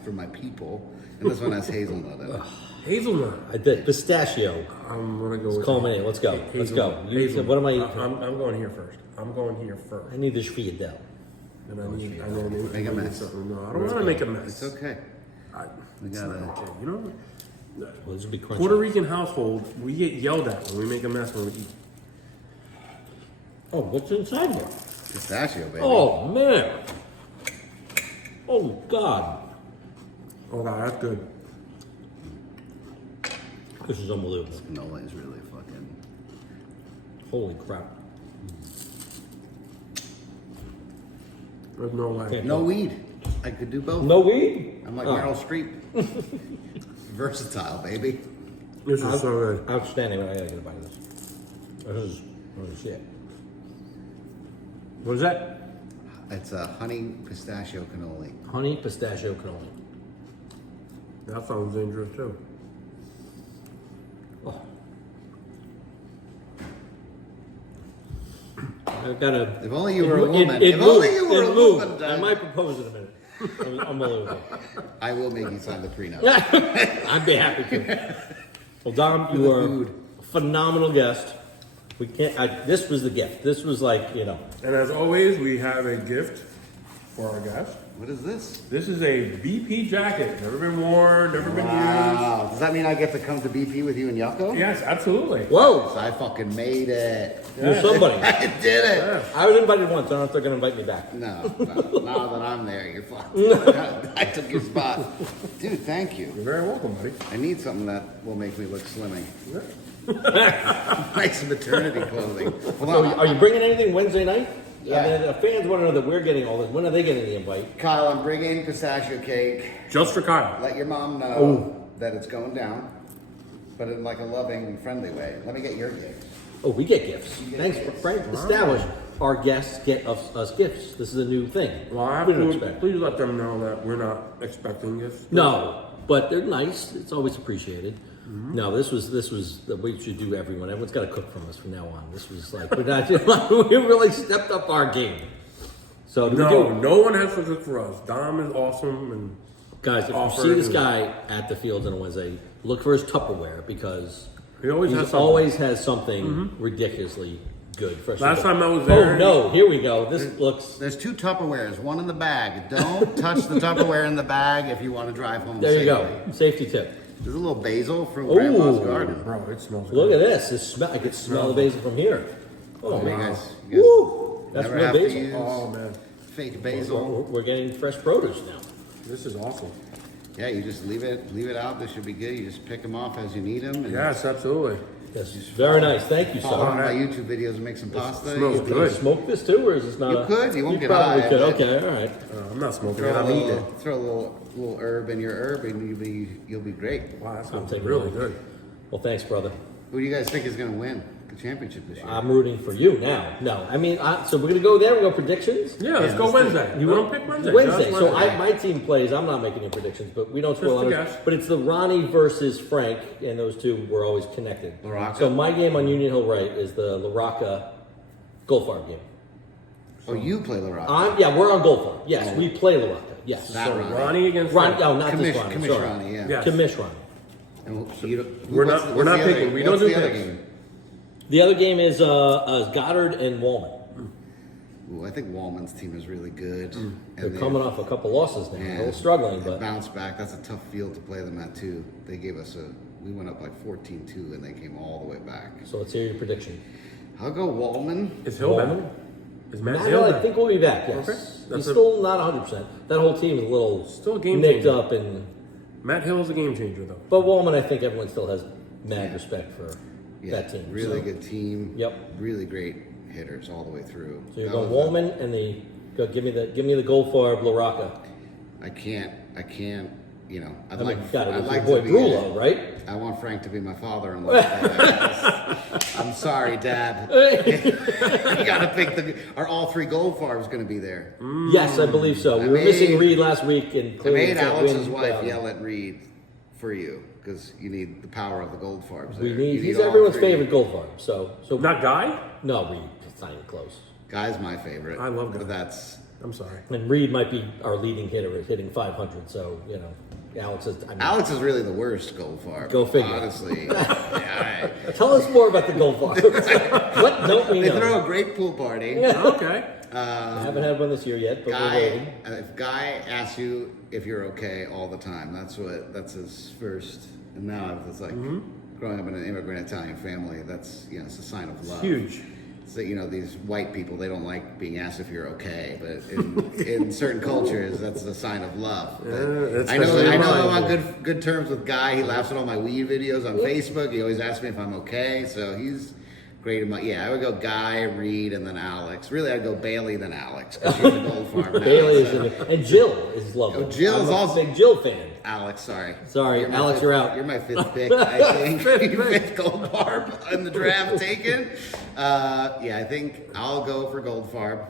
for my people. And this one has hazelnut in it. Hazelnut. I did pistachio. I'm gonna go Let's with call my name. Let's go. Let's go. Hazelnut. What am I eating? I'm going here first. I'm going here first. I need the Sfriadel. And I need Make a mess. something. No, I don't want to make a mess. It's okay. We It's gotta. not okay. You know, Well, this will be crunchy. Puerto Rican household, we get yelled at when we make a mess when we eat. Oh, what's inside here? Pistachio, baby. Oh man. Oh God. Oh god, that's good. This is unbelievable. Canola is really fucking. Holy crap. There's no way. Okay. No weed. I could do both. No weed? I'm like Oh. Meryl Streep. Versatile, baby. This is so good. Outstanding. I gotta get a bite of this. This is holy shit. What is that? It's a honey pistachio cannoli. Honey pistachio cannoli. That sounds dangerous too. Oh. I've got to. If only you were a woman. If only you were a woman, I Doug. might propose in a minute. Unbelievable. I will make you sign the prenup. I'd be happy to. Well, Dom, you are a phenomenal guest. We can't. This was the gift. This was like, you know. And as always, we have a gift for our guest. What is this? This is a BP jacket. Never been worn, never been used. Wow. Does that mean I get to come to BP with you and Yucko? Yes, absolutely. Whoa! So I fucking made it. You're somebody. I did it. Yeah. I was invited once. I don't know if they're going to invite me back. No. Now that I'm there, you're fucked. I took your spot. Dude, thank you. You're very welcome, buddy. I need something that will make me look slimming. Nice maternity clothing. Hold So, on. are you bringing anything Wednesday night? Yeah. I mean, the fans want to know that we're getting all this. When are they getting the invite? Kyle, I'm bringing pistachio cake. Just for Kyle. Let your mom know that it's going down, but in like a loving, friendly way. Let me get your gift. Oh, we get gifts. Thanks, Frank. Established. Our guests get us gifts. This is a new thing. Well, I have we don't to, expect. please let them know that we're not expecting gifts. No, but they're nice. It's always appreciated. No, this was that we should do everyone. Everyone's got to cook from us from now on. This was like we really stepped up our game. So No one has to cook for us. Dom is awesome, and guys, if you see this guy at the fields on a Wednesday, look for his Tupperware because he always has something. always has something ridiculously good. Fresh. Last time I was there- Oh no! Here we go. This looks. There's 2 Tupperwares, one in the bag. Don't touch the Tupperware in the bag if you want to drive home There you safely. go. Safety tip. There's a little basil from Ooh. Grandpa's garden. Bro, it smells Look good. at this. I can smell the basil from here. Oh You man. guys Woo! That's never real have to basil. use Oh, man. fake We're, basil. we're getting fresh produce now. This is awesome. Yeah, you just leave it out. This should be good. You just pick them off as you need them. And Yes, absolutely. Yes, very nice. Thank you, follow sir. my YouTube videos and make some pasta. smells You Can good. you smoke this too, or is this not? You could. You won't get probably high, could. but- Okay, all right. I'm not smoking Throw it. a I'm eating it. little herb in your herb, and you'll be great. Wow, that I'm smells taking really it. good. Well, thanks, brother. Who do you guys think is going to win the championship this year? I'm rooting for you now. No, I mean, so we're gonna go there. We go predictions. Yeah, let's Yeah, go let's do Wednesday. it. You don't pick Wednesday. Wednesday. Just So Wednesday. my team plays. I'm not making any predictions, but we don't spoil Just a others. guess. But it's the Ronnie versus Frank, and those two were always connected. La Rocca. So my game on Union Hill Right is the La Rocca Gold Farm game. Oh, you play La Rocca. Yeah, we're on Gold Farm. Yes, we play La Rocca. Yes. That So Ronnie. Ronnie against Ronnie, Frank. oh, not this Ronnie. Commish Sorry. Ronnie, yeah. Yeah. Commish Ronnie. And you don't- We're what's- not what's the picking. other- We don't what's do the other picks. game? The other game is Goddard and Wallman. Ooh, I think Wallman's team is really good. They're they- coming off a couple losses now. Yeah. A little struggling, They but bounce back. That's a tough field to play them at too. They gave us we went up like 14-2 and they came all the way back. so let's hear your prediction. I'll go Wallman. Is Hill back? Wallman? Is Matt Matt Hill Hill, I back? think we'll be back. Yes, Okay. he's That's still not 100%. That whole team is a little Still a game nicked changer. up, and Matt Hill is a game changer, though. but Wallman, I think everyone still has mad respect for Yeah, that team. really so, good team. Yep. Really great hitters all the way through. So you're That going was Wallman and give me the goal for La Rocca. I can't. You know, I'd I mean, like. got it. I'd It's like your to boy be. Brulo, right? I want Frank to be my father-in-law. I'm sorry, Dad. You got to pick Are all 3 gold farms going to be there? Yes, I believe so. We were made- missing Reed last week, and I clearly made we can't Alex's win wife without him. yell at Reed for you because you need the power of the gold farms. We there. need. You He's all everyone's 3. favorite gold farm. So Not Guy? no, Reed. It's not even close. Guy's my favorite. I love Guy. But that's I'm sorry. And Reed might be our leading hitter, is hitting 500. So Alex is. I mean, Alex is really the worst gold farm. Go figure. Honestly, yeah, tell us more about the gold farm. What don't we they know? throw a great pool party. Okay. I haven't had one this year yet, but we're Guy, waiting. if Guy asks you if you're okay all the time, that's his first. And now it's like growing up in an immigrant Italian family. That's it's a sign of love. Huge. So, these white people, they don't like being asked if you're okay, but in certain cultures, that's a sign of love. But I know especially I'm mine. on good terms with Guy. He laughs at all my weed videos on Facebook. He always asks me if I'm okay, so he's great. I would go Guy, Reed, and then Alex. Really, I'd go Bailey, then Alex, because she's a gold farm now. Bailey is so. in it. And Jill is lovely. Oh, Jill's I'm also- a big Jill fan. Alex, sorry. Sorry, my Alex, fifth- you're out. You're my 5th pick, I think. Fifth gold farb in the draft taken. I think I'll go for gold farb.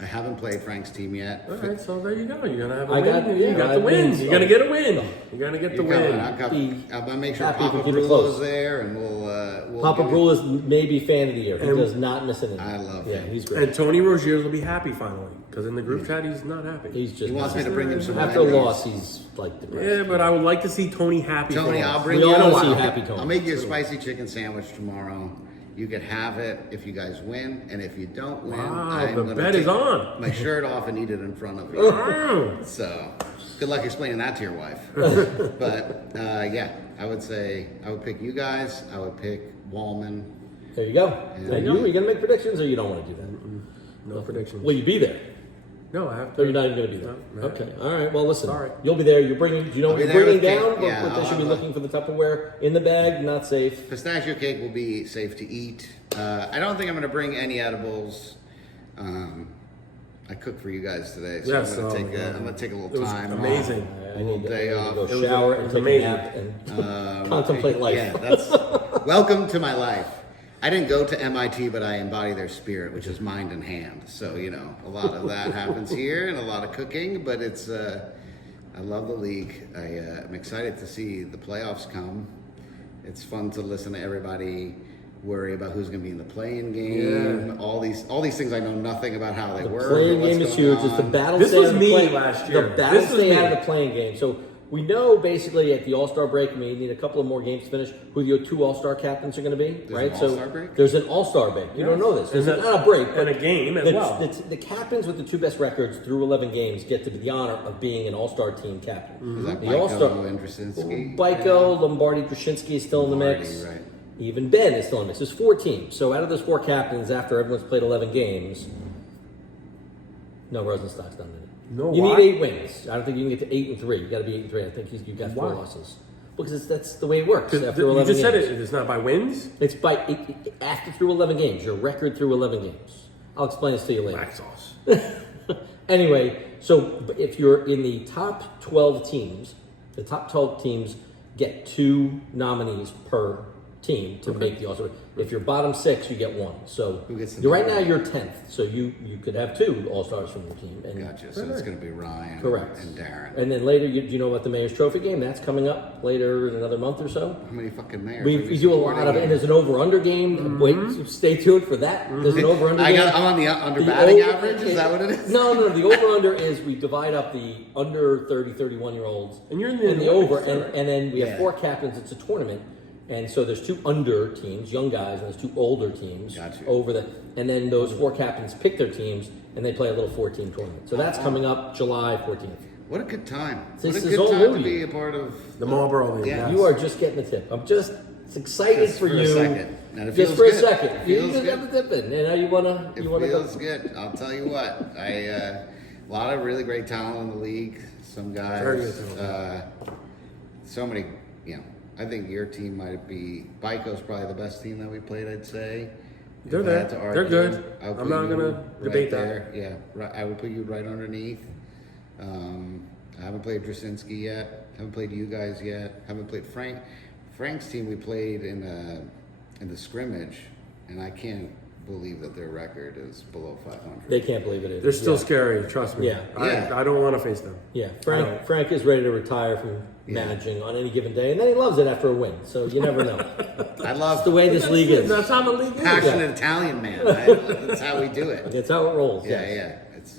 I haven't played Frank's team yet. All right, so there you go. You're gonna have a I win. got- you yeah, got I the win. mean, You're gonna get a win. You're gonna get the You're win. coming. I'll make sure Happy if Papa we keep it Brule close. is there, and we'll Papa give- Brule is maybe fan of the year. He And- does not miss anything. I love Yeah, him. he's great. And Tony Rozier's will be happy finally, because in the group chat he's not happy. He's just He wants me to bring him some after a Wendy's. loss. He's like depressed. Yeah, but I would like to see Tony happy. Tony, for I'll once. bring We you. all know wanna see what? happy Tony. I'll make you a spicy chicken sandwich tomorrow. You could have it if you guys win, and if you don't win, Wow, I'm the gonna bet take is on. my shirt off and eat it in front of you. Oh. So, good luck explaining that to your wife. But yeah, I would say I would pick you guys. I would pick Wallman. There you go. There And you you go. are you gonna make predictions, or you don't want to do that? No predictions. Will you be there? No, I have Or to. you're not even going to be there? No, no. Okay. All right. Well, listen. Sorry. You'll be there. You're bringing. Do you know I'll what be you're there bringing with down? cake. Yeah, What they I'll should be have looking for the Tupperware in the bag, not safe. Pistachio cake will be safe to eat. I don't think I'm going to bring any edibles. I cooked for you guys today, so Yes, I'm oh going my to God. take a little It was time. amazing. Off, I a little need to, day I need off. to It go was- shower it and was take amazing. a nap and contemplate life. Yeah, that's welcome to my life. I didn't go to MIT, but I embody their spirit, which is mind and hand. So a lot of that happens here, and a lot of cooking. But it's I love the league. I'm excited to see the playoffs come. It's fun to listen to everybody worry about who's going to be in the playing game. Yeah. All these things I know nothing about how they work. or Playing what's game is going huge. It's the on. battle. This stay was out of the me play- last year. The battle This was stay me. out of the playing game. So we know basically at the All-Star break, we need a couple of more games to finish. Who your 2 All-Star captains are going to be, There's right? an so All-Star break? there's an All-Star break. You don't know this. There's And not a break, but and a game as the, well. The captains with the 2 best records through 11 games get to be the honor of being an All-Star team captain. Is that The Baiko All-Star, and Drasinski? Baiko, Lombardi, Krasinski is still in the mix. Lombardi, right. Even Ben is still in the mix. There's 4 teams. So out of those 4 captains, after everyone's played 11 games, no, Rosenstock's done it. No, you why? need 8 wins. I don't think you can get to 8-3. You got to be 8-3. I think you got 4 Why? losses. Because that's the way it works. After You 11 just said games. it. It's not by wins. It's by after through 11 games. Your record through 11 games. I'll explain this to you later. Black sauce. Anyway, so if you're in the top 12 teams, the top 12 teams get 2 nominees per team to make the All-Star. If you're bottom 6, you get 1. So Who gets the you're right now nominee? you're 10th. So you could have 2 All-Stars from your team. And Gotcha. So it's going to be Ryan correct. and Darren. And then later, do you know about the Mayor's Trophy game? That's coming up later in another month or so. How many fucking mayors? We are we do a supporting lot of it. And here? there's an over-under game. Wait, stay tuned for that. There's an over-under game. I'm on the under The batting over- average. Is that what it is? No. The over-under is we divide up the under 30, 31-year-olds And you're in the and over, Olympics, right? and then we have Yeah. 4 captains. It's a tournament, and so there's 2 under teams, young guys, and there's 2 older teams Gotcha. over the, and then those 4 captains pick their teams, and they play a little 4-team tournament. So that's coming up July 14th. What a good time. This What a is good all time new to to be you. a part of. The Marlboro League. Yeah. yes. You are just getting the tip. It's excited Just for for a you. second. And it just feels for a good. second. It You feels just got good. the tip in, and now you wanna It go. feels good. I'll tell you what. A lot of really great talent in the league. Some Very guys. good talent. So many. I think your team might be. Baiko's probably the best team that we played. I'd say. They're If I had there. to They're argue, good. I would I'm put not you gonna right debate that. there. Yeah, right, I would put you right underneath. I haven't played Drasinski yet. Haven't played you guys yet. Haven't played Frank. Frank's team we played in the scrimmage, and I can't believe that their record is below 500. They can't believe it either. They're still Yeah. scary. Trust me. Yeah. Yeah. I don't want to face them. Yeah, Frank is ready to retire from managing on any given day, and then he loves it after a win. So you never know. I love That's the way this league is. That's how the league is. passionate Italian man. Right? That's how we do it. That's how it rolls. Yeah, yes. yeah. It's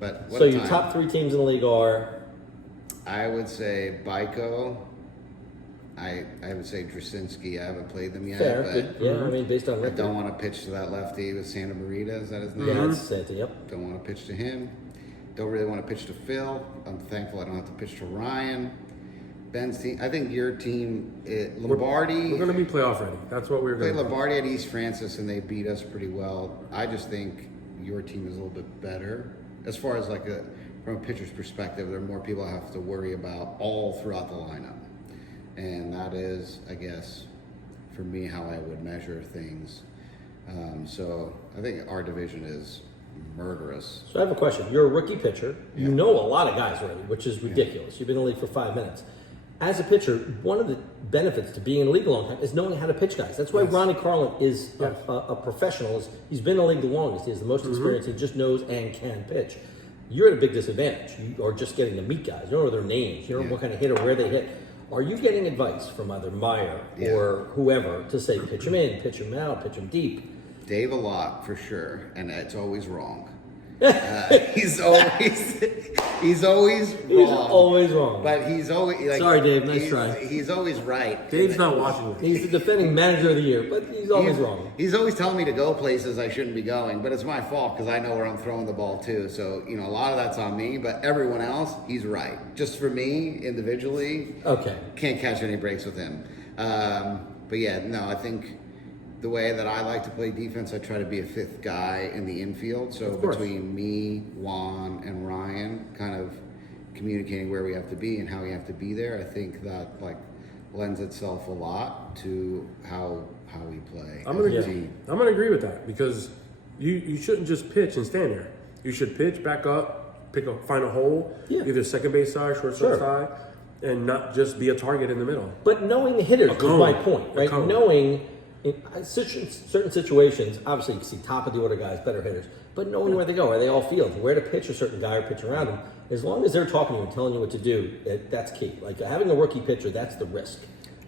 but what So a your time. top 3 teams in the league are I would say Baiko. I would say Drasinski. I haven't played them yet, fair. but Good. Yeah, I mean based on I record. don't want to pitch to that lefty with Santa Marita. Is that his name? Yeah, that's Santa. Yep. Don't want to pitch to him. Don't really want to pitch to Phil. I'm thankful I don't have to pitch to Ryan. Ben's team. I think your team, Lombardi. We're going to be playoff ready. That's what we're played going to do. Lombardi at East Francis and they beat us pretty well. I just think your team is a little bit better as far as from a pitcher's perspective. There are more people I have to worry about all throughout the lineup, and that is, I guess, for me how I would measure things. So I think our division is murderous. So I have a question. You're a rookie pitcher. You know a lot of guys already, which is ridiculous. You've been in the league for 5 minutes. as a pitcher, one of the benefits to being in the league a long time is knowing how to pitch guys. That's why Ronnie Carlin is a professional. He's been in the league the longest. He has the most experience. He just knows and can pitch. You're at a big disadvantage. You are just getting to meet guys. You don't know their names. You don't know what kind of hitter, where they hit. Are you getting advice from either Meyer or whoever to say pitch him in, pitch him out, pitch him deep? Dave a lot for sure, and it's always wrong. He's always wrong. He's always wrong. But he's always like. Sorry, Dave. Nice try. He's always right. Dave's not watching this. He's the defending manager of the year, but he's always wrong. He's always telling me to go places I shouldn't be going, but it's my fault because I know where I'm throwing the ball too. So a lot of that's on me. But everyone else, he's right. Just for me individually, can't catch any breaks with him. But yeah, no, I think. The way that I like to play defense, I try to be a fifth guy in the infield. So between me, Juan, and Ryan, kind of communicating where we have to be and how we have to be there, I think that lends itself a lot to how we play. I'm gonna agree with that because you shouldn't just pitch and stand there. You should pitch, back up, find a hole, either second base side, shortstop side, and not just be a target in the middle. But knowing the hitters is my point, right? Knowing. In certain situations, obviously you can see top of the order guys, better hitters, but knowing where they go, are they all field, where to pitch a certain guy or pitch around him, as long as they're talking to you and telling you what to do, that's key. Like having a rookie pitcher, that's the risk.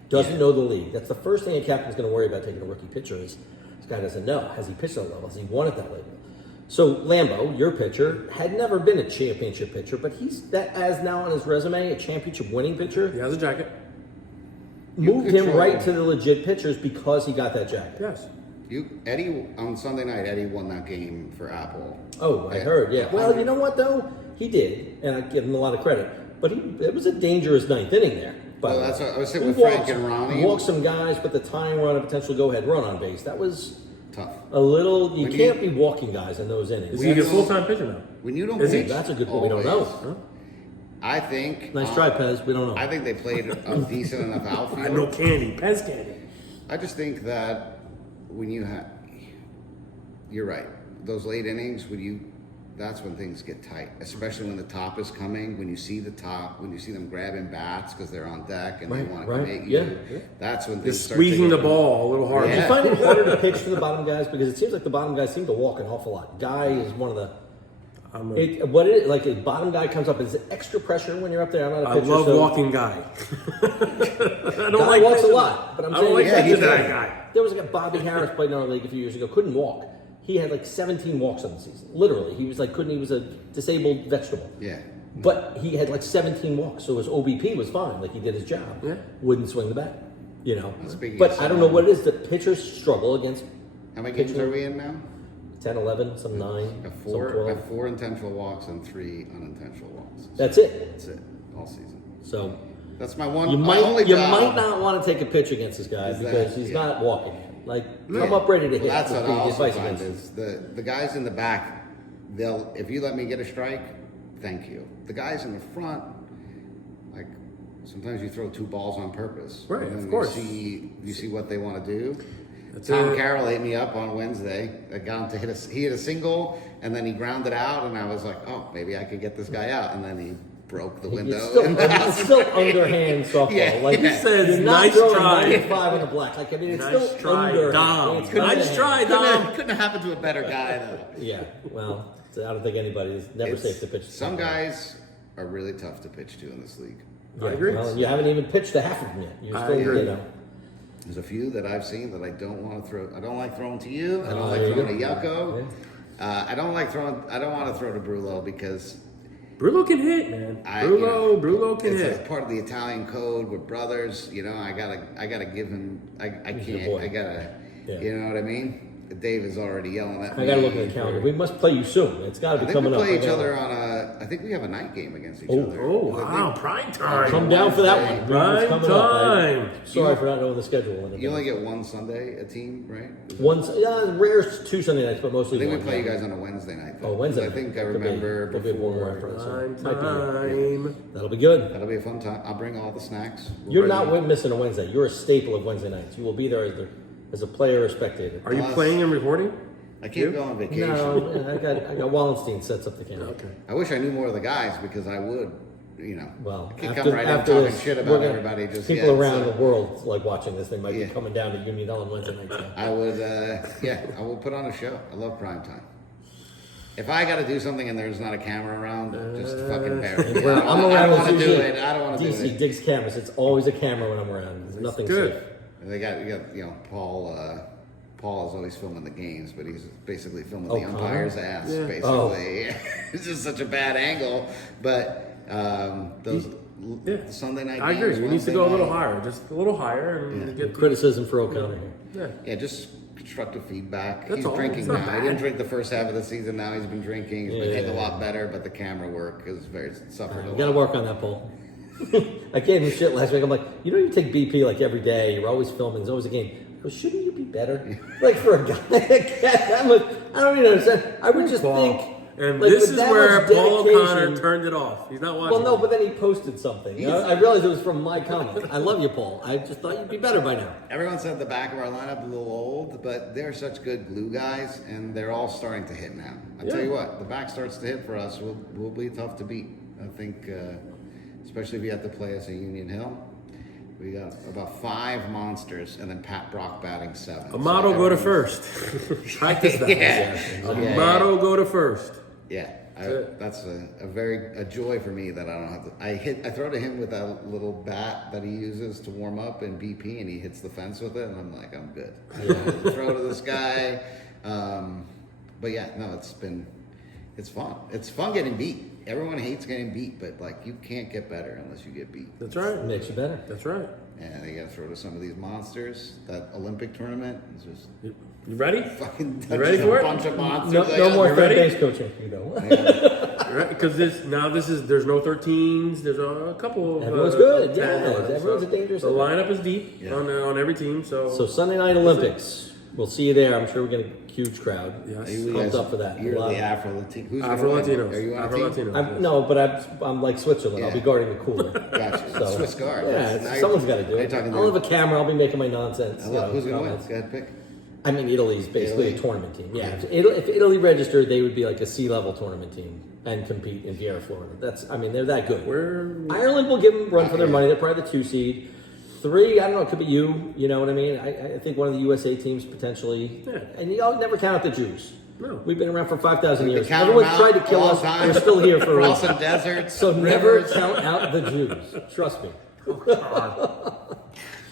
Doesn't know the league. That's the first thing a captain's going to worry about taking a rookie pitcher is this guy doesn't know. Has he pitched at that level? Has he won at that level? So Lambo, your pitcher, had never been a championship pitcher, but he's now on his resume, a championship winning pitcher. He has a jacket. Moved him right to the legit pitchers because he got that jacket. Yes. Eddie on Sunday night. Eddie won that game for Apple. Oh, I heard. Yeah. Well, you know what though? He did, and I give him a lot of credit. But it was a dangerous ninth inning there. But that's what I was saying with Frank and Ronnie. Walked some guys, put the tying run, a potential go-ahead run on base. That was tough. A little. You can't be walking guys in those innings. Is he a full-time pitcher now? When you don't pitch, that's a good point. We don't know. Huh? I think. Nice try, Pez. We don't know. I think they played a decent enough outfield. I know candy, Pez candy. I just think that when you're right. Those late innings, that's when things get tight. Especially when the top is coming. When you see the top, when you see them grabbing bats because they're on deck and they want to commit you. Yeah. That's when things start squeezing the ball a little harder. Do you find it harder to pitch to the bottom guys because it seems like the bottom guys seem to walk an awful lot. Guy is one of the. A bottom guy comes up, is it extra pressure when you're up there? I'm not a pitcher. I love walking guy. I don't guy walks a lot, but I'm saying he's that guy. There was a Bobby Harris played in our league a few years ago, couldn't walk. He had 17 walks on the season. Literally, he was he was a disabled vegetable. Yeah. But he had 17 walks, so his OBP was fine. He did his job. Yeah. Wouldn't swing the bat. But I don't know what it is. The pitchers struggle against. How many games are we in now? 10, 11, some 9, some 12. 4 intentional walks and 3 unintentional walks. That's it. That's it. All season. So that's my one. You my only you job might not want to take a pitch against this guy because he's not walking. Come up ready to hit. That's what I also find is the guys in the back. If you let me get a strike, thank you. The guys in the front, sometimes you throw 2 balls on purpose. Right. And of course. You see what they want to do. Tom Carroll hit me up on Wednesday. I got him to he hit a single, and then he grounded out, and I was like, oh, maybe I could get this guy out. And then he broke the window. It's still underhand softball. He says, nice try. 95 on the black. It's nice still try, underhand. Dom. Nice try, Dom. Couldn't have happened to a better guy, though. Yeah, well, I don't think anybody's never safe to pitch. Some guys are really tough to pitch to in this league. Yeah, I agree. Well, you haven't even pitched to half of them yet. You're still, There's a few that I've seen that I don't want to throw. I don't like throwing to you. I don't like throwing to Yucko. Yeah. I don't want to throw to Brullo because Brullo can hit, man. Brullo can hit. It's part of the Italian code. We're brothers. I gotta give him. I can't. I gotta. Yeah. You know what I mean? Dave is already yelling at me. I gotta look at the calendar. We must play you soon. It's got to be coming up. I think we play each other on I think we have a night game against each other. Oh wow! Prime time. Come down for that one. Prime time. Sorry for not knowing the schedule. You only get one Sunday a team, right? Rare 2 Sunday nights, but mostly. I think we play you guys on a Wednesday night. Though. Oh, Wednesday. I think I remember before. Prime time. That'll be good. That'll be a fun time. I'll bring all the snacks. You're not missing a Wednesday. You're a staple of Wednesday nights. You will be there as a player or spectator. Are you playing and recording? I can't go on vacation. No, I got Wallenstein sets up the camera. Okay. I wish I knew more of the guys because I would. Well, I can't come right in talking shit about everybody. Just people yet, around so. the world like watching this. They might be coming down to Union Hill on Wednesday night. So. I would, I will put on a show. I love prime time. If I got to do something and there's not a camera around, just fucking bear it. Well, I'm around. I don't want to do it. I don't want to do DC it. digs cameras. It's always a camera when I'm around. There's nothing good. safe. They got Paul. Paul is always filming the games, but he's basically filming the umpire's ass. Yeah. Basically, it's just such a bad angle. But those Sunday night. I agree. games, He needs to Wednesday go a little night, higher, just a little higher, and get Criticism for O'Connor here. Yeah, just constructive feedback. That's He's all. drinking It's now. not bad. He didn't drink the first half of the season. Now he's been drinking. He's been Yeah. getting a lot better, but the camera work is suffered a You lot. got to work on that, Paul. I gave him shit last week. I'm like, you take BP like every day. You're always filming. There's always a game. He goes, shouldn't you be better? Like for a guy that much, I don't even understand. I would just think. And like, this with is that where much Paul O'Connor dedication- turned it off. He's not watching. Well, no, but then he posted something. I realized it was from my comment. I love you, Paul. I just thought you'd be better by now. Everyone said the back of our lineup a little old, but they're such good glue guys, and they're all starting to hit now. I tell you what, the back starts to hit for us. We'll be tough to beat. I think, especially if you have to play us at Union Hill. We got about 5 monsters, and then Pat Brock batting 7. Amato go to first. Practice that. Yeah. Amato go to first. Yeah, that's a joy for me that I don't have to. I throw to him with that little bat that he uses to warm up in BP, and he hits the fence with it, and I'm like, I'm good. Throw to this guy, but yeah, no, it's fun. It's fun getting beat. Everyone hates getting beat, but like you can't get better unless you get beat. That's right. It makes you better. That's right. And you got to throw to some of these monsters. That Olympic tournament is just You ready? fucking You ready for a it? bunch of monsters. No more You third ready? base coaching, you know. Because there's no 13s. There's a couple of Everyone's good. 10s. Yeah, everyone's a dangerous The team. lineup is deep on every team. So Sunday night Olympics. We'll see you there. I'm sure we're getting a huge crowd. Yes. Pumped up for that. You're A lot. the Afro-Latino. Who's Afro-Latinos. Are you on a team? Afro-Latinos. No, but I'm like Switzerland. I'll be Yeah. guarding the cooler. Gotcha. So, Swiss guard. Yeah, Now you're- someone's got to do now it. you're talking I'll have a camera. I'll be making my nonsense. Who's going to win? comments. Go ahead, pick. I mean, Italy's basically Italy. a tournament team. Yeah, if Italy registered, they would be like a C-level tournament team and compete in Vieira, Florida. They're that good. Ireland will give them a run for their money. They're probably the 2 seed. 3, I don't know, it could be you. You know what I mean? I think one of the USA teams potentially. Yeah. And you never count out the Jews. No. We've been around for 5,000 years. count Everyone's them tried to out kill all us. the time. We're still here for a Crossing reason. deserts. So never rivers. count out the Jews. Trust me.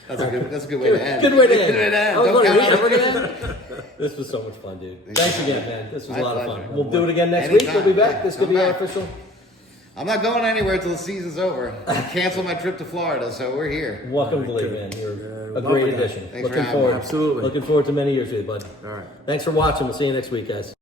That's a good way to end. Good way to end. Good way to end. I was Don't wondering, count are we out ever the gonna end? This was so much fun, dude. Thanks again, man. This was My a lot of pleasure. fun. We'll do it again next week. Anytime. We'll be back. Yeah, This could come be our back. official. I'm not going anywhere until the season's over. I canceled my trip to Florida, so we're here. Welcome to League, man. You're a love great it, guys. addition. Thanks for Looking having me. forward. Absolutely. Looking forward to many years with you, bud. All right. Thanks for watching. We'll see you next week, guys.